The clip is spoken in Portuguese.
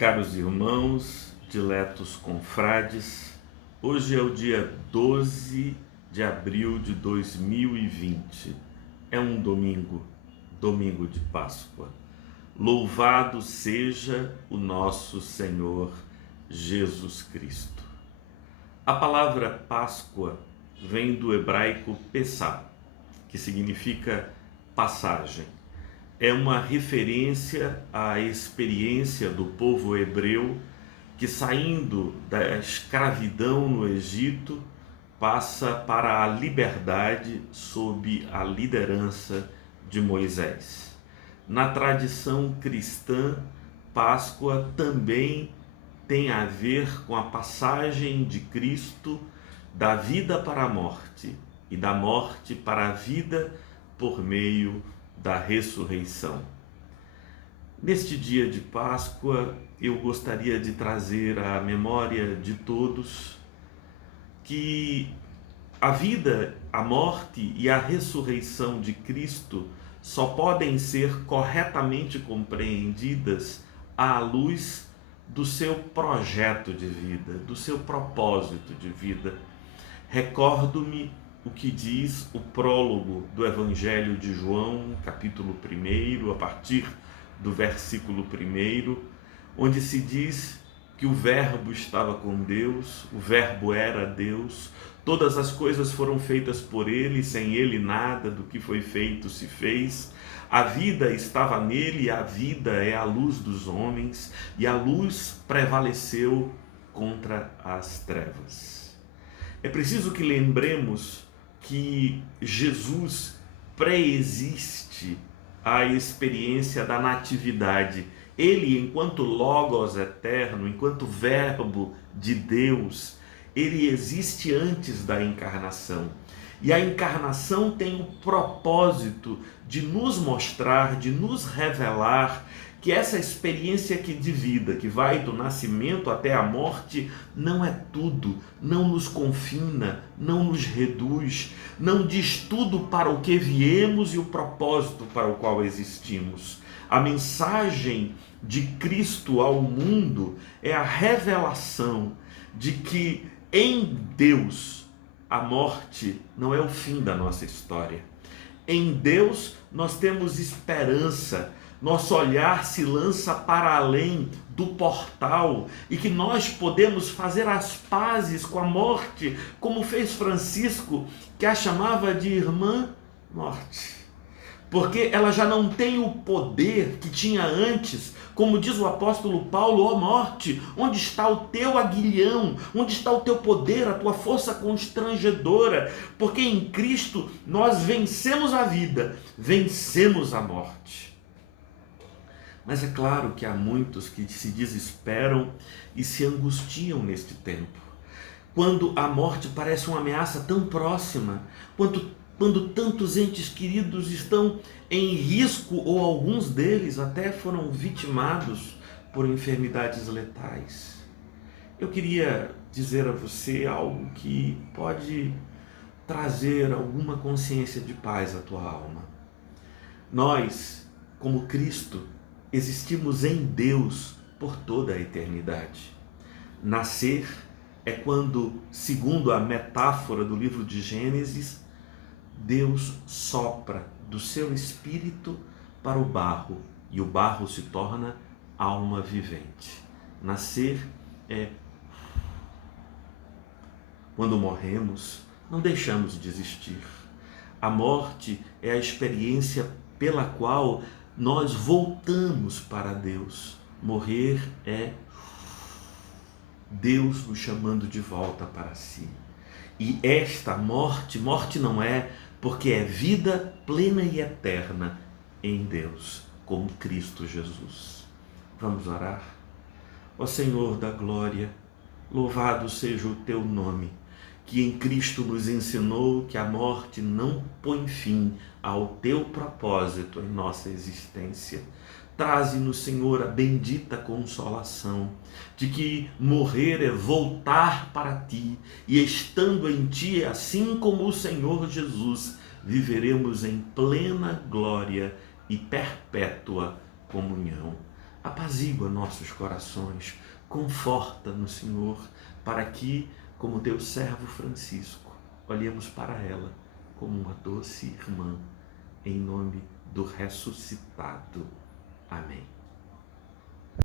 Caros irmãos, diletos confrades, hoje é o dia 12 de abril de 2020. É um domingo, domingo de Páscoa. Louvado seja o nosso Senhor Jesus Cristo. A palavra Páscoa vem do hebraico Pessah, que significa passagem. É uma referência à experiência do povo hebreu que, saindo da escravidão no Egito, passa para a liberdade sob a liderança de Moisés. Na tradição cristã, Páscoa também tem a ver com a passagem de Cristo da vida para a morte e da morte para a vida por meio da ressurreição. Neste dia de Páscoa, eu gostaria de trazer à memória de todos que a vida, a morte e a ressurreição de Cristo só podem ser corretamente compreendidas à luz do seu projeto de vida, do seu propósito de vida. Recordo-me o que diz o prólogo do Evangelho de João, capítulo 1, a partir do versículo 1, onde se diz que o Verbo estava com Deus, o Verbo era Deus, todas as coisas foram feitas por ele, sem ele nada do que foi feito se fez. A vida estava nele, e a vida é a luz dos homens, e a luz prevaleceu contra as trevas. É preciso que lembremos que Jesus pré-existe a experiência da natividade. Ele, enquanto Logos eterno, enquanto Verbo de Deus, ele existe antes da encarnação. E a encarnação tem o propósito de nos mostrar, de nos revelar que essa experiência aqui de vida, que vai do nascimento até a morte, não é tudo, não nos confina, não nos reduz, não diz tudo para o que viemos e o propósito para o qual existimos. A mensagem de Cristo ao mundo é a revelação de que em Deus a morte não é o fim da nossa história. Em Deus nós temos esperança. Nosso olhar se lança para além do portal e que nós podemos fazer as pazes com a morte, como fez Francisco, que a chamava de irmã morte. Porque ela já não tem o poder que tinha antes, como diz o apóstolo Paulo: ó morte, onde está o teu aguilhão? Onde está o teu poder, a tua força constrangedora? Porque em Cristo nós vencemos a vida, vencemos a morte. Mas é claro que há muitos que se desesperam e se angustiam neste tempo, quando a morte parece uma ameaça tão próxima, quando tantos entes queridos estão em risco, ou alguns deles até foram vitimados por enfermidades letais. Eu queria dizer a você algo que pode trazer alguma consciência de paz à tua alma. Nós, como Cristo, existimos em Deus por toda a eternidade. Nascer é quando, segundo a metáfora do livro de Gênesis, Deus sopra do seu espírito para o barro e o barro se torna alma vivente. Nascer é quando morremos, não deixamos de existir. A morte é a experiência pela qual nós voltamos para Deus. Morrer é Deus nos chamando de volta para si. E esta morte não é, porque é vida plena e eterna em Deus, como Cristo Jesus. Vamos orar? Ó Senhor da glória, louvado seja o teu nome, que em Cristo nos ensinou que a morte não põe fim ao teu propósito em nossa existência. Traze-nos, Senhor, a bendita consolação de que morrer é voltar para ti, e estando em ti, assim como o Senhor Jesus, viveremos em plena glória e perpétua comunhão. apazigua nossos corações, conforta no Senhor, para que, como teu servo Francisco, olhemos para ela como uma doce irmã, em nome do ressuscitado. Amém.